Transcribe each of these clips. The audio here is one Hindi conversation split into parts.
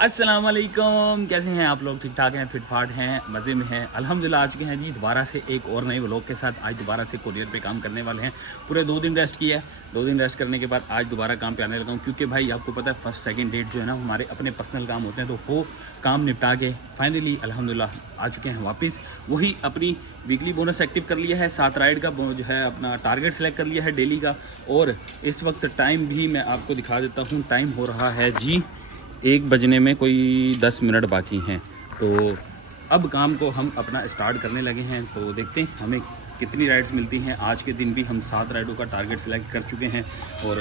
अस्सलाम वालेकुम, कैसे हैं आप लोग? ठीक ठाक हैं, फिट फाट हैं, मज़े में हैं अल्हम्दुलिल्लाह। आज के हैं जी दोबारा से एक और नए व्लॉग के साथ। आज दोबारा से कोरियर पे काम करने वाले हैं। पूरे 2 दिन रेस्ट किया है। 2 दिन रेस्ट करने के बाद आज दोबारा काम पे आने लगा हूँ, क्योंकि भाई आपको पता है फर्स्ट सेकंड डेट जो है ना हमारे अपने पर्सनल काम होते हैं, तो वो काम निपटा के फाइनली अल्हम्दुलिल्लाह आ चुके हैं वापस। वही अपनी वीकली बोनस एक्टिव कर लिया है, 7 राइड का जो है अपना टारगेट सेलेक्ट कर लिया है डेली का। और इस वक्त टाइम भी मैं आपको दिखा देता हूँ। टाइम हो रहा है जी 1 बजने में कोई 10 मिनट बाकी हैं। तो अब काम को हम अपना स्टार्ट करने लगे हैं। तो देखते हैं हमें कितनी राइड्स मिलती हैं। आज के दिन भी हम 7 राइडों का टारगेट सेलेक्ट कर चुके हैं और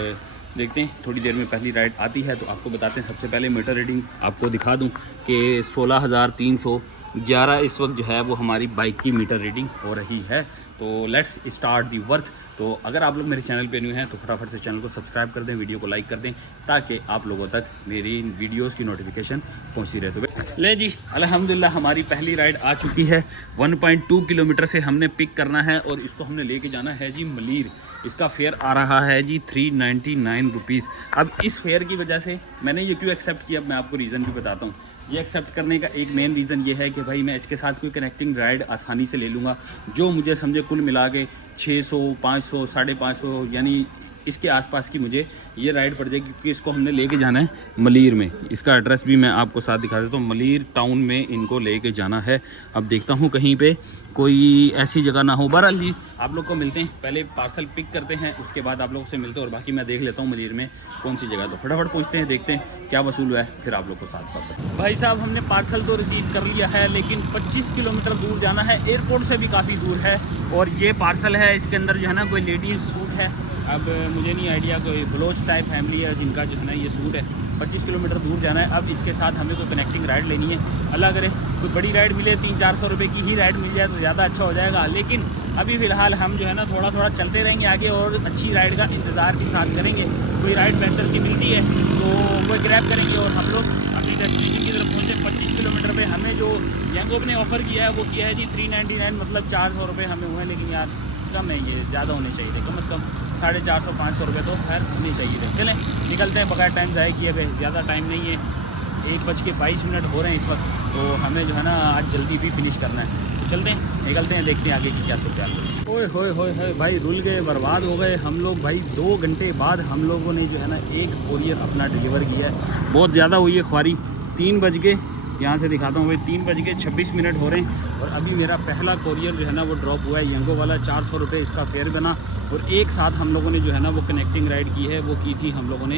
देखते हैं थोड़ी देर में पहली राइड आती है तो आपको बताते हैं। सबसे पहले मीटर रीडिंग आपको दिखा दूं कि 16,311 इस वक्त जो है वो हमारी बाइक की मीटर रीडिंग हो रही है। तो लेट्स स्टार्ट दी वर्क। तो अगर आप लोग मेरे चैनल पे न्यू हैं तो फटाफट से चैनल को सब्सक्राइब कर दें, वीडियो को लाइक कर दें, ताकि आप लोगों तक मेरी वीडियोस की नोटिफिकेशन पहुंचती रहे। तो ले जी अल्हम्दुलिल्लाह हमारी पहली राइड आ चुकी है। 1.2 किलोमीटर से हमने पिक करना है और इसको हमने लेके जाना है जी मलीर। इसका फेयर आ रहा है जी 399 रुपीज़। अब इस फेयर की वजह से मैंने ये क्यों एक्सेप्ट किया, मैं आपको रीज़न भी बताता हूँ। ये एक्सेप्ट करने का एक मेन रीज़न ये है कि भाई मैं इसके साथ कोई कनेक्टिंग राइड आसानी से ले लूँगा, जो मुझे समझे कुल मिला के 600, 500, 550 यानी इसके आसपास की मुझे ये राइड पड़ जाएगी, क्योंकि इसको हमने लेके जाना है मलीर में। इसका एड्रेस भी मैं आपको साथ दिखा देता हूँ। मलीर टाउन में इनको लेके जाना है। अब देखता हूँ कहीं पे कोई ऐसी जगह ना हो। बहरहाल जी आप लोग को मिलते हैं, पहले पार्सल पिक करते हैं, उसके बाद आप लोगों से मिलते हैं और बाकी मैं देख लेता हूँ मलीर में कौन सी जगह। तो फटाफट पहुँचते हैं, देखते हैं क्या वसूल हुआ है, फिर आप लोग को साथ बात। भाई साहब हमने पार्सल तो रिसीव कर लिया है, लेकिन 25 किलोमीटर दूर जाना है। एयरपोर्ट से भी काफ़ी दूर है और ये पार्सल है, इसके अंदर जो है ना कोई लेडीज़ सूट है। अब मुझे नहीं आइडिया, कोई बलोच टाइप फैमिली है जिनका जो है ना ये सूट है। 25 किलोमीटर दूर जाना है। अब इसके साथ हमें कोई कनेक्टिंग राइड लेनी है। अल्लाह करे कोई बड़ी राइड मिले, 300-400 रुपये की ही राइड मिल जाए तो ज़्यादा अच्छा हो जाएगा। लेकिन अभी फ़िलहाल हम जो है ना थोड़ा थोड़ा चलते रहेंगे आगे और अच्छी राइड का इंतज़ार भी साथ करेंगे। कोई राइड बेहतर सी मिलती है तो वो ग्रैब करेंगे और हम लोग अपनी डेस्टिनेशन की तरफ पहुँचे। 25 किलोमीटर पर हमें जो यांगोब ने ऑफ़र किया है वो किया है जी 399, मतलब 400 रुपये हमें हुए। लेकिन यार कम है, ये ज़्यादा होने चाहिए थे, कम से कम 450-500 रुपये तो खैर होने चाहिए थे। चलें निकलते हैं बगैर टाइम ज़ाया किए हुए। ज़्यादा टाइम नहीं है, 1:22 हो रहे हैं इस वक्त, तो हमें जो है ना आज जल्दी भी फिनिश करना है। तो चलते हैं, निकलते हैं, देखते हैं आगे की क्या सोचा है। ओए होए होए होए भाई, रुल गए, बर्बाद हो गए हम लोग भाई। 2 घंटे बाद हम लोगों ने जो है ना एक कोरियर अपना डिलीवर किया है। बहुत ज़्यादा हुई है ख्वारी। 3 बज के यहाँ से दिखाता हूँ भाई, 3:26 हो रहे हैं और अभी मेरा पहला कोरियर जो है ना वो ड्रॉप हुआ है। यंगो वाला 400 रुपये इसका फेयर बना और एक साथ हम लोगों ने जो है ना वो कनेक्टिंग राइड की है। वो की थी हम लोगों ने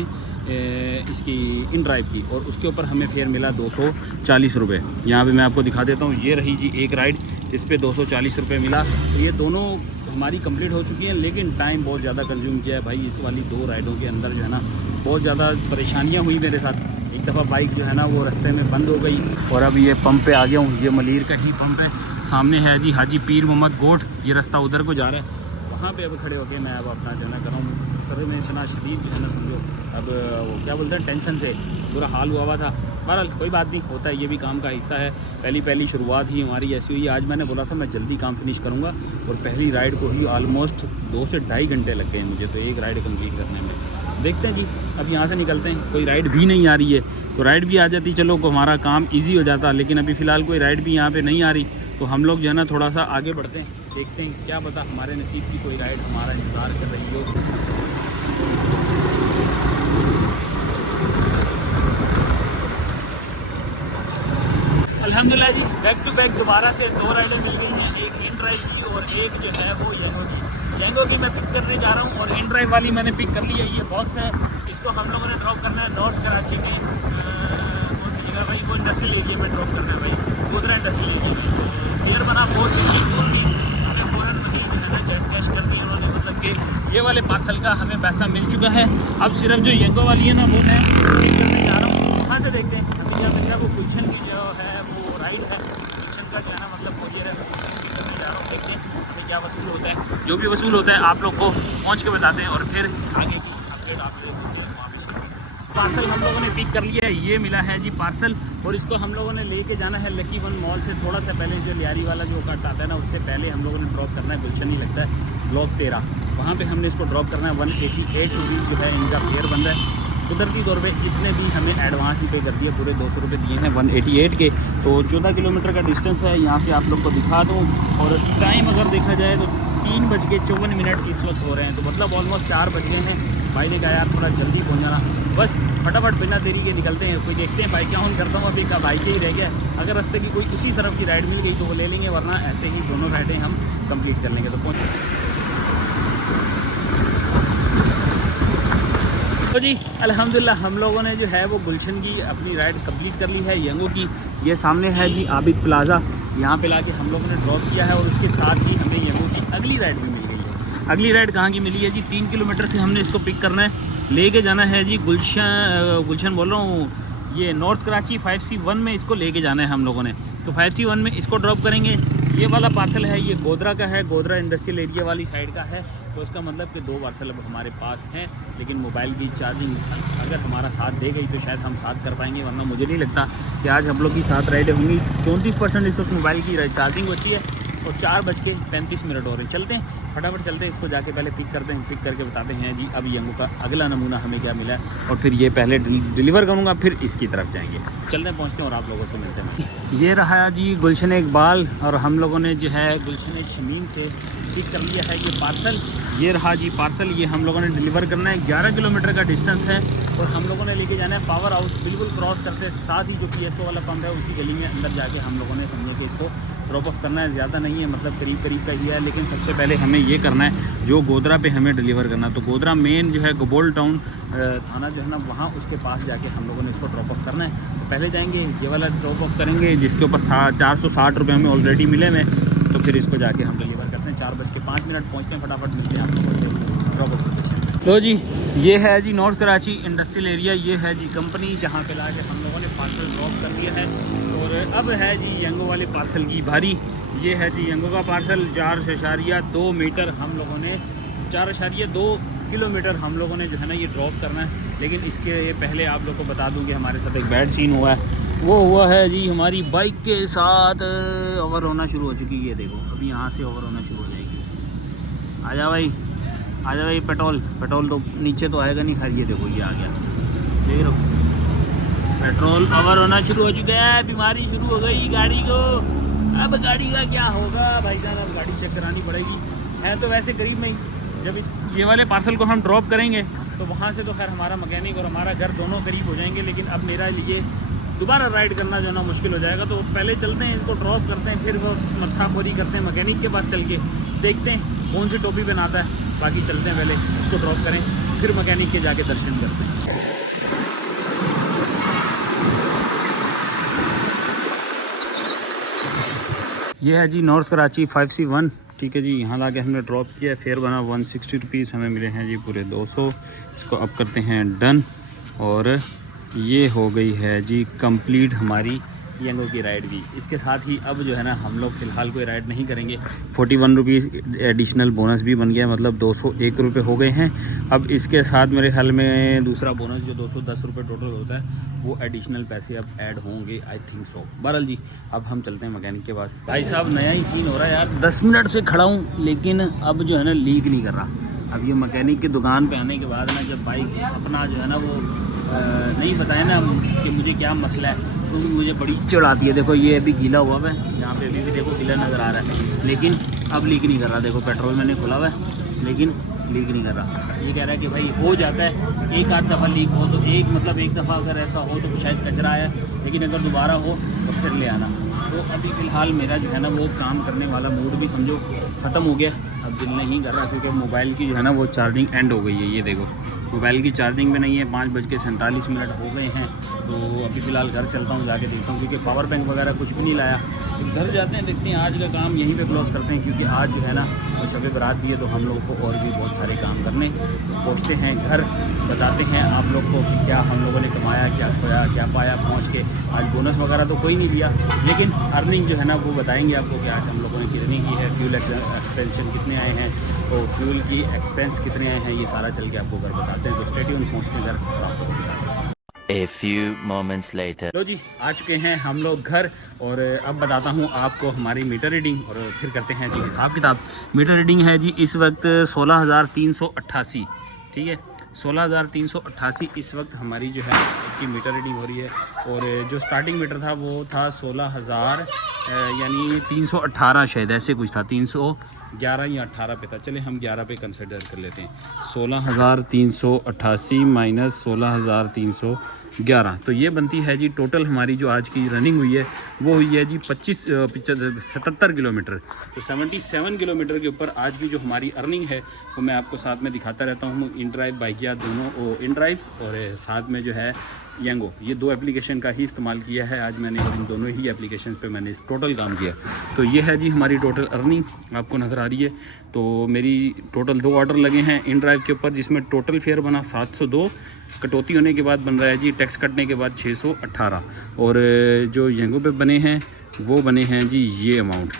इसकी इन ड्राइव की और उसके ऊपर हमें फेयर मिला 240 रुपये। यहाँ पे मैं आपको दिखा देता हूँ, ये रही जी एक राइड, इस पर 240 रुपये मिला। तो ये दोनों हमारी कंप्लीट हो चुकी हैं, लेकिन टाइम बहुत ज़्यादा कंज्यूम किया है भाई। इस वाली 2 राइडों के अंदर जो है ना बहुत ज़्यादा परेशानियाँ हुई मेरे साथ। एक दफ़ा बाइक जो है ना वो रास्ते में बंद हो गई और अब ये पंप पे आ गया हूँ। ये मलीर का ही पंप है, सामने है जी हाजी पीर मोहम्मद गोट। ये रास्ता उधर को जा रहा है, वहाँ पे अब खड़े होके मैं अब अपना जो है ना कर रहा हूँ। सर में इतना शदीद जो है ना समझो, अब वो क्या बोलते हैं, टेंशन से बुरा हाल हुआ था। बहरहाल कोई बात नहीं, होता है, ये भी काम का हिस्सा है। पहली शुरुआत ही हमारी ऐसी हुई। आज मैंने बोला था मैं जल्दी काम फिनिश करूँगा और पहली राइड को ही ऑलमोस्ट 2 से ढाई घंटे लग गए मुझे तो एक राइड कम्प्लीट करने में। देखते हैं जी, अब यहाँ से निकलते हैं। कोई राइड भी नहीं आ रही है, तो राइड भी आ जाती चलो हमारा काम इजी हो जाता, लेकिन अभी फ़िलहाल कोई राइड भी यहाँ पे नहीं आ रही। तो हम लोग जो है ना थोड़ा सा आगे बढ़ते हैं, देखते हैं क्या पता हमारे नसीब की कोई राइड हमारा इंतज़ार कर रही हो। अल्हम्दुलिल्लाह जी बैक टू बैक दोबारा से 2 राइडें मिल गई हैं। एक इन ड्राइव की और एक जो है वो यंगो की मैं पिक करने जा रहा हूँ और इन ड्राइव वाली मैंने पिक कर ली है। ये बॉक्स है, इसको हम लोगों ने ड्रॉप करना है नॉर्थ कराची में। कौन सी जगह भाई, वो इंडस्ट्रियल एरिया में ड्रॉप करना है भाई, गोदरा इंडस्ट्रियल एरिया। फेयर बना 450 हमें फ़ौरन वही जो है ना कैश कर दिया उन्होंने, मतलब कि ये वाले पार्सल का हमें पैसा मिल चुका है। अब सिर्फ जो यंगो वाली है ना वो मैं पिक करने जा रहा हूँ। वहाँ से देखते हैं अभी यहाँ मेरा वो गुलशन की जो है वो राइड है, गुलशन का जो है ना मतलब कोरियर है, तो पिक करने जा रहा हूँ। देखते हैं क्या वसूल होता है। जो भी वसूल होता है आप लोग को पहुँच के बताते हैं और फिर आगे की अपडेट आप लोग पार्सल हम लोगों ने पिक कर लिया है। ये मिला है जी पार्सल और इसको हम लोगों ने लेके जाना है लकी वन मॉल से थोड़ा सा पहले, जो लियारी वाला जो कट आता है ना उससे पहले हम लोगों ने ड्रॉप करना है। गुलशन ही लगता है ब्लॉक 13, वहाँ पे हमने इसको ड्रॉप करना है। 188 रुपीज़ जो है इनका फेयर बन रहा है। कुदरती तौर पे इसने भी हमें एडवांस ही पे कर दिया, पूरे 200 रुपये दिए हैं 188 के। तो 14 किलोमीटर का डिस्टेंस है, यहाँ से आप लोग को दिखा दूँ। और टाइम अगर देखा जाए तो 3:54 इस वक्त हो रहे हैं, तो मतलब ऑलमोस्ट 4 बज गए हैं। भाई ने कहा यार थोड़ा जल्दी पहुँच जाना, बस फटाफट बिना देरी के निकलते हैं। कोई देखते हैं बाइक ऑन करता हूँ, अभी का बाइक ही रह गया। अगर रास्ते की कोई उसी तरफ की राइड मिल गई तो वो ले लेंगे, वरना ऐसे ही दोनों राइडें हम कंप्लीट कर लेंगे। तो तो जी अल्हम्दुलिल्लाह हम लोगों ने जो है वो गुलशन की अपनी राइड कंप्लीट कर ली है, यंगो की। ये सामने है जी आबिद प्लाज़ा, यहाँ पे लाके हम लोगों ने ड्रॉप किया है। और उसके साथ ही हमें यंगो की अगली राइड भी मिल गई है। अगली राइड कहाँ की मिली है जी? 3 किलोमीटर से हमने इसको पिक करना है, लेके जाना है जी गुलशन बोल रहा हूँ, ये नॉर्थ कराची 5C1 में इसको लेके जाना है हम लोगों ने। तो 5C1 में इसको ड्रॉप करेंगे। ये वाला पार्सल है ये गोदरा का है, गोदरा इंडस्ट्रियल एरिया वाली साइड का है। तो इसका मतलब कि 2 पार्सल अब हमारे पास हैं, लेकिन मोबाइल की चार्जिंग अगर हमारा साथ दे गई तो शायद हम साथ कर पाएंगे, वरना मुझे नहीं लगता कि आज हम लोग की साथ राइडें होंगी। 34% इस वक्त मोबाइल की चार्जिंग बची है और 4:35 हो रहे। चलते हैं फटाफट, चलते हैं इसको जाके पहले पिक करते हैं, पिक करके बताते हैं जी अब यंगो का अगला नमूना हमें क्या मिला है। और फिर ये पहले डिलीवर करूँगा, फिर इसकी तरफ जाएंगे। चलते हैं, पहुँचते हैं और आप लोगों से मिलते हैं। ये रहा जी गुलशन इकबाल, और हम लोगों ने जो है गुलशन शमीम से पिक कर लिया है ये पार्सल। ये रहा जी पार्सल, ये हम लोगों ने डिलीवर करना है। 11 किलोमीटर का डिस्टेंस है और हम लोगों ने लेके जाना है पावर हाउस। बिल्कुल क्रॉस करते साथ ही जो PSO वाला पंप है उसी गली में अंदर जाके हम लोगों ने समझे कि इसको ड्रॉप ऑफ करना है। ज़्यादा नहीं है, मतलब करीब करीब का ही है, लेकिन सबसे पहले हमें ये करना है जो गोदरा पे हमें डिलीवर करना। तो गोदरा मेन जो है गोबोल टाउन थाना जो है ना, वहाँ उसके पास जाके हम लोगों ने इसको ड्रॉप ऑफ करना है। तो पहले जाएंगे ये वाला ड्रॉप ऑफ करेंगे, जिसके ऊपर 460 रुपये हमें ऑलरेडी मिले हुए। तो फिर इसको जाके हम डिलीवर करते हैं। 4:05 पहुँचते हैं, फटाफट मिलते हैं आप लोगों से ड्रॉप ऑफ लोकेशन। लो जी ये है जी नॉर्थ कराची इंडस्ट्रियल एरिया, ये है जी कंपनी जहाँ पे लाके हम लोगों ने पार्सल ड्रॉप कर दिया है। और अब है जी यंगो वाले पार्सल की बारी। ये है जी यंगो का पार्सल, 4.2 मीटर हम लोगों ने 4.2 किलोमीटर हम लोगों ने जो है ना ये ड्रॉप करना है। लेकिन इसके पहले आप लोग को बता दूं कि हमारे साथ एक बैड सीन हुआ है। वो हुआ है जी हमारी बाइक के साथ ओवर होना शुरू हो चुकी है। देखो अभी यहाँ से ओवर होना शुरू हो जाएगी। आजा भाई, आजा भाई। पेट्रोल तो नीचे तो आएगा नहीं। खैर ये देखो ये आ गया, देख लो पेट्रोल ओवर होना शुरू हो चुका है। बीमारी शुरू हो गई गाड़ी को। अब गाड़ी का क्या होगा भाई जान, अब गाड़ी चेक करानी पड़ेगी। है तो वैसे करीब में ही, जब इस ये वाले पार्सल को हम ड्रॉप करेंगे तो वहाँ से तो खैर हमारा मैकेनिक और हमारा घर दोनों करीब हो जाएंगे। लेकिन अब मेरा लिए दोबारा राइड करना जो है ना मुश्किल हो जाएगा। तो पहले चलते हैं, इसको ड्रॉप करते हैं, फिर वो मत्थाखोरी करते हैं मैकेनिक के पास चल के, देखते हैं कौन सी टोपी बनाता है। बाकी चलते हैं, पहले उसको ड्रॉप करें, फिर मैकेनिक के जाके दर्शन करते हैं। ये है जी नॉर्थ कराची 5C1, ठीक है जी। यहाँ लाके हमने ड्रॉप किया, फेयर बना 160 रुपीज़, हमें मिले हैं जी पूरे 200। इसको अब करते हैं डन, और ये हो गई है जी कंप्लीट हमारी यंगो की राइड भी। इसके साथ ही अब जो है ना हम लोग फ़िलहाल कोई राइड नहीं करेंगे। 41 रुपीज़ एडिशनल बोनस भी बन गया, मतलब 201 रुपये हो गए हैं। अब इसके साथ मेरे ख्याल में दूसरा बोनस जो 210 रुपये टोटल होता है वो एडिशनल पैसे अब ऐड होंगे, आई थिंक सो। बहरहाल जी अब हम चलते हैं मैकेनिक के पास। भाई साहब नया ही सीन हो रहा है यार, 10 मिनट से खड़ा हूँ लेकिन अब जो है ना लीक नहीं कर रहा। अब ये मैकेनिक की दुकान पे आने के बाद ना, जब बाइक अपना जो है ना वो नहीं बताया ना कि मुझे क्या मसला है, तो मुझे बड़ी चिढ़ आती है। देखो ये अभी गीला हुआ है, यहाँ पे अभी भी देखो गीला नज़र आ रहा है, लेकिन अब लीक नहीं कर रहा। देखो पेट्रोल मैंने खुला हुआ है लेकिन लीक नहीं कर रहा। ये कह रहा है कि भाई हो जाता है, एक आध दफ़ा लीक हो तो एक दफ़ा अगर ऐसा हो तो शायद कचरा आया, लेकिन अगर दोबारा हो तो फिर ले आना। तो अभी फ़िलहाल मेरा जो है ना वो काम करने वाला मूड भी समझो ख़त्म हो गया। अब दिल नहीं कर रहा क्योंकि मोबाइल की जो है ना वो चार्जिंग एंड हो गई है। ये देखो मोबाइल की चार्जिंग भी नहीं है, 5:47 हो गए हैं। तो अभी फ़िलहाल घर चलता हूँ, जाके देखता हूँ, क्योंकि पावर बैंक वगैरह कुछ भी नहीं लाया। तो घर जाते हैं, देखते हैं आज का काम यहीं पे क्लोज करते हैं, क्योंकि आज जो है ना वो शब बारात भी है। तो हम लोगों को और भी बहुत सारे काम करने, पहुँचते हैं घर, बताते हैं आप लोग को कि क्या हम लोगों ने कमाया, क्या खोया, क्या पाया पहुँच के। आज बोनस वगैरह तो कोई नहीं दिया, लेकिन अर्निंग जो है ना वो बताएंगे आपको कि आज हम लोगों ने कितनी की है, फ्यूल एक्सपेंशन कितने आए हैं, तो फ्यूल की एक्सपेंस कितने आए हैं, ये सारा चल के आपको घर बताते हैं। तो स्टे ट्यून, पहुँचते हैं घर और आपको बताते हैं। A few moments later. लो जी आ चुके हैं हम लोग घर, और अब बताता हूँ आपको हमारी मीटर रीडिंग, और फिर करते हैं जी हिसाब किताब। मीटर रीडिंग है जी इस वक्त 16,388, ठीक है। 16,388 इस वक्त हमारी जो है की मीटर रीडिंग हो रही है। और जो स्टार्टिंग मीटर था वो था 16,000 यानी 318 शायद ऐसे कुछ था, 311 या 18 पे था। चले हम 11 पे कंसिडर कर लेते हैं। 16,388 माइनस 16,311 तो ये बनती है जी टोटल हमारी जो आज की रनिंग हुई है वो हुई है जी 77 किलोमीटर। तो 77 किलोमीटर के ऊपर आज की जो हमारी अर्निंग है वो मैं आपको साथ में दिखाता रहता हूँ। इन ड्राइव बाइकिया दोनों, इन ड्राइव और साथ में जो है यांगो, ये दो एप्लीकेशन का ही इस्तेमाल किया है आज मैंने, और इन दोनों ही एप्लीकेशन पे मैंने टोटल काम किया। तो ये है जी हमारी टोटल अर्निंग आपको नज़र आ रही है। तो मेरी टोटल 2 ऑर्डर लगे हैं इन ड्राइव के ऊपर, जिसमें टोटल फेयर बना 702, कटौती होने के बाद बन रहा है जी टैक्स कटने के बाद 618, और जो यांगो पे बने हैं वो बने हैं जी ये अमाउंट,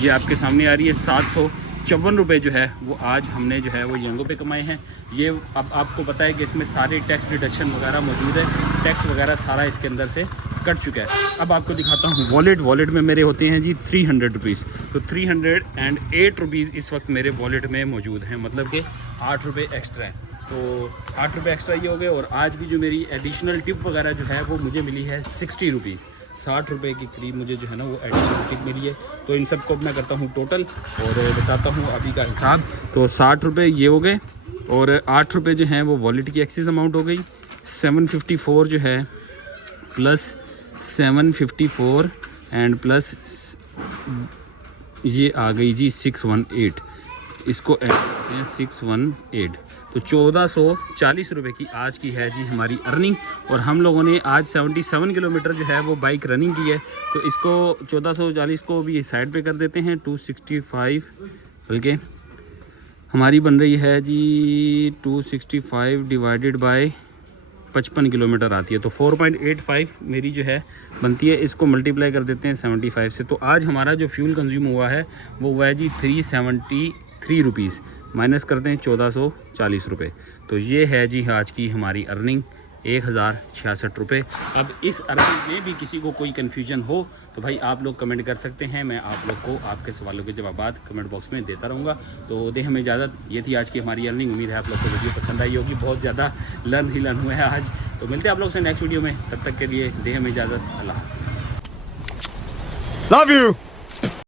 ये आपके सामने आ रही है 754 रुपये जो है वो आज हमने जो है वो यांगो पे कमाए हैं। ये अब आपको पता है कि इसमें सारे टैक्स डिडक्शन वगैरह मौजूद है, टैक्स वगैरह सारा इसके अंदर से कट चुका है। अब आपको दिखाता हूँ वॉलेट में मेरे होते हैं जी 300 रुपीज़। तो 308 रुपीज़ इस वक्त मेरे वॉलेट में मौजूद हैं, मतलब कि 8 रुपये एक्स्ट्रा है। तो 8 रुपये एक्स्ट्रा ये हो गए। और आज की जो मेरी एडिशनल टिप वगैरह जो है वो मुझे मिली है 60 रुपीज़, 60 रुपये के करीब मुझे जो है ना वो एडिशनल टिप मिली है। तो इन सब को मैं करता हूँ टोटल और बताता हूँ अभी का हिसाब। तो 60 रुपये ये हो गए, और 8 रुपये जो हैं वो वॉलेट की एक्सेस अमाउंट हो गई। 754 जो है प्लस 754 एंड प्लस ये आ गई जी 618, इसको ऐड करते हैं 618। तो 1440 रुपये की आज की है जी हमारी अर्निंग। और हम लोगों ने आज 77 किलोमीटर जो है वो बाइक रनिंग की है। तो इसको 1440 को भी साइड पे कर देते हैं, 265 बल्कि हमारी बन रही है जी 265 डिवाइडेड बाय 55 किलोमीटर आती है। तो 4.85 मेरी जो है बनती है, इसको मल्टीप्लाई कर देते हैं 75 से। तो आज हमारा जो फ्यूल कंज्यूम हुआ है वो हुआ है जी 373 रुपीज़, माइनस करते हैं 1440 रुपये। तो ये है जी आज की हमारी अर्निंग 1066 रुपये। अब इस अर्निंग में भी किसी को कोई कन्फ्यूजन हो तो भाई आप लोग कमेंट कर सकते हैं, मैं आप लोग को आपके सवालों के जवाब कमेंट बॉक्स में देता रहूँगा। तो दे हमें इजाज़त, ये थी आज की हमारी अर्निंग। उम्मीद है आप लोग को वीडियो पसंद आई होगी, बहुत ज़्यादा लर्न हुआ है आज। तो मिलते हैं आप लोग से नेक्स्ट वीडियो में, तब तक के लिए दे हमें इजाज़त, अल्लाह। Love you.